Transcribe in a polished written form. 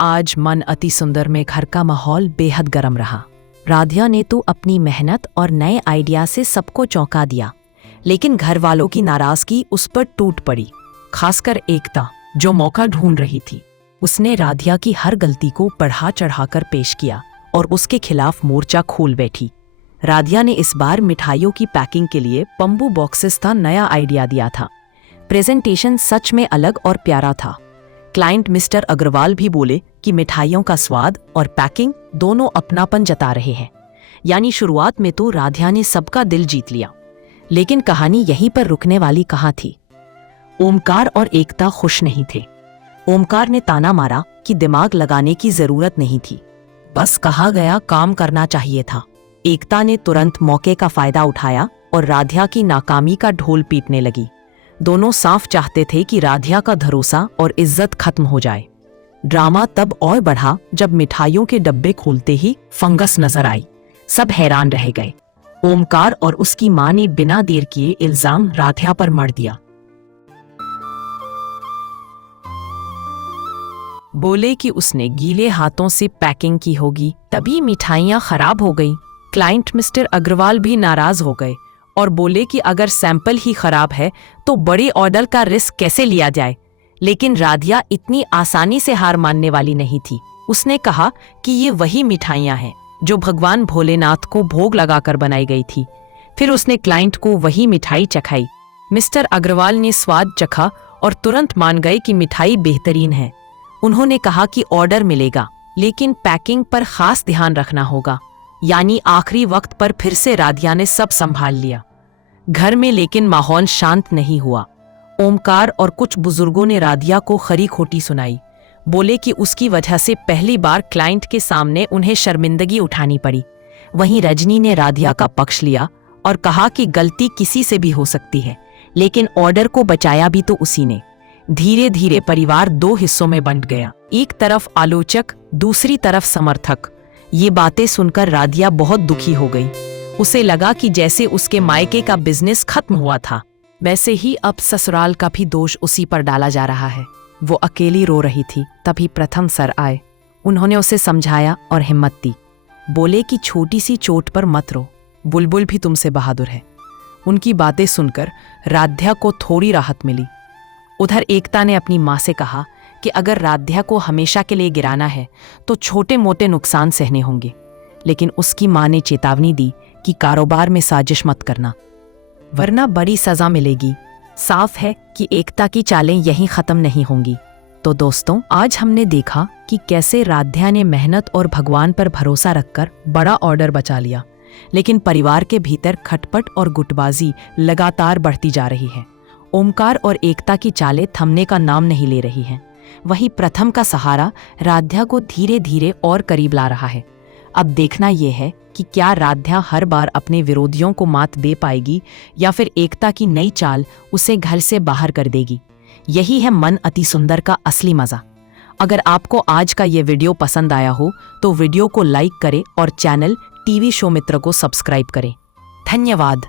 आज मन अति सुंदर में घर का माहौल बेहद गर्म रहा। राधिया ने तो अपनी मेहनत और नए आइडिया से सबको चौंका दिया, लेकिन घर वालों की नाराजगी उस पर टूट पड़ी, खासकर एकता जो मौका ढूंढ रही थी। उसने राधिया की हर गलती को बढ़ा चढ़ाकर पेश किया और उसके खिलाफ मोर्चा खोल बैठी। राधिया ने इस बार मिठाइयों की पैकिंग के लिए बम्बू बॉक्सेस का नया आइडिया दिया था। प्रेजेंटेशन सच में अलग और प्यारा था। क्लाइंट मिस्टर अग्रवाल भी बोले कि मिठाइयों का स्वाद और पैकिंग दोनों अपनापन जता रहे हैं। यानी शुरुआत में तो राधिया ने सबका दिल जीत लिया, लेकिन कहानी यहीं पर रुकने वाली कहाँ थी। ओमकार और एकता खुश नहीं थे। ओमकार ने ताना मारा कि दिमाग लगाने की जरूरत नहीं थी, बस कहा गया काम करना चाहिए था। एकता ने तुरंत मौके का फायदा उठाया और राधिया की नाकामी का ढोल पीटने लगी। दोनों साफ चाहते थे कि राधिया का भरोसा और इज्जत खत्म हो जाए। ड्रामा तब और बढ़ा जब मिठाइयों के डब्बे खोलते ही फंगस नजर आई। सब हैरान रह गए। ओमकार और उसकी मां ने बिना देर किए इल्जाम राधिया पर मढ़ दिया। बोले कि उसने गीले हाथों से पैकिंग की होगी, तभी मिठाइयां खराब हो गई। क्लाइंट मिस्टर अग्रवाल भी नाराज हो गए और बोले कि अगर सैंपल ही खराब है तो बड़े ऑर्डर का रिस्क कैसे लिया जाए। लेकिन राधिया इतनी आसानी से हार मानने वाली नहीं थी। उसने कहा कि ये वही मिठाइयां हैं जो भगवान भोलेनाथ को भोग लगाकर बनाई गई थी। फिर उसने क्लाइंट को वही मिठाई चखाई। मिस्टर अग्रवाल ने स्वाद चखा और तुरंत मान गए कि मिठाई बेहतरीन है। उन्होंने कहा कि ऑर्डर मिलेगा, लेकिन पैकिंग पर खास ध्यान रखना होगा। यानी आखिरी वक्त पर फिर से राधिया ने सब संभाल लिया। घर में लेकिन माहौल शांत नहीं हुआ। ओमकार और कुछ बुजुर्गों ने राधिया को खरी खोटी सुनाई। बोले कि उसकी वजह से पहली बार क्लाइंट के सामने उन्हें शर्मिंदगी उठानी पड़ी। वहीं रजनी ने राधिया का पक्ष लिया और कहा कि गलती किसी से भी हो सकती है, लेकिन ऑर्डर को बचाया भी तो उसी ने। धीरे धीरे परिवार दो हिस्सों में बंट गया। एक तरफ आलोचक, दूसरी तरफ समर्थक। ये बातें सुनकर राधिया बहुत दुखी हो गई। उसे लगा कि जैसे उसके मायके का बिजनेस खत्म हुआ था, वैसे ही अब ससुराल का भी दोष उसी पर डाला जा रहा है। वो अकेली रो रही थी, तभी प्रथम सर आए। उन्होंने उसे समझाया और हिम्मत दी। बोले कि छोटी सी चोट पर मत रो, बुलबुल भी तुमसे बहादुर है। उनकी बातें सुनकर राधिया को थोड़ी राहत मिली। उधर एकता ने अपनी माँ से कहा कि अगर राधिया को हमेशा के लिए गिराना है तो छोटे मोटे नुकसान सहने होंगे, लेकिन उसकी माँ ने चेतावनी दी कि कारोबार में साजिश मत करना, वरना बड़ी सजा मिलेगी। साफ है कि एकता की चालें यहीं खत्म नहीं होंगी। तो दोस्तों, आज हमने देखा कि कैसे राधिया ने मेहनत और भगवान पर भरोसा रखकर बड़ा ऑर्डर बचा लिया, लेकिन परिवार के भीतर खटपट और गुटबाजी लगातार बढ़ती जा रही है। ओमकार और एकता की चालें थमने का नाम नहीं ले रही हैं। वहीं प्रथम का सहारा राधिया को धीरे धीरे और करीब ला रहा है। अब देखना यह है कि क्या राधिया हर बार अपने विरोधियों को मात दे पाएगी या फिर एकता की नई चाल उसे घर से बाहर कर देगी। यही है मन अति सुंदर का असली मजा। अगर आपको आज का ये वीडियो पसंद आया हो तो वीडियो को लाइक करें और चैनल टीवी शो मित्र को सब्सक्राइब करें। धन्यवाद।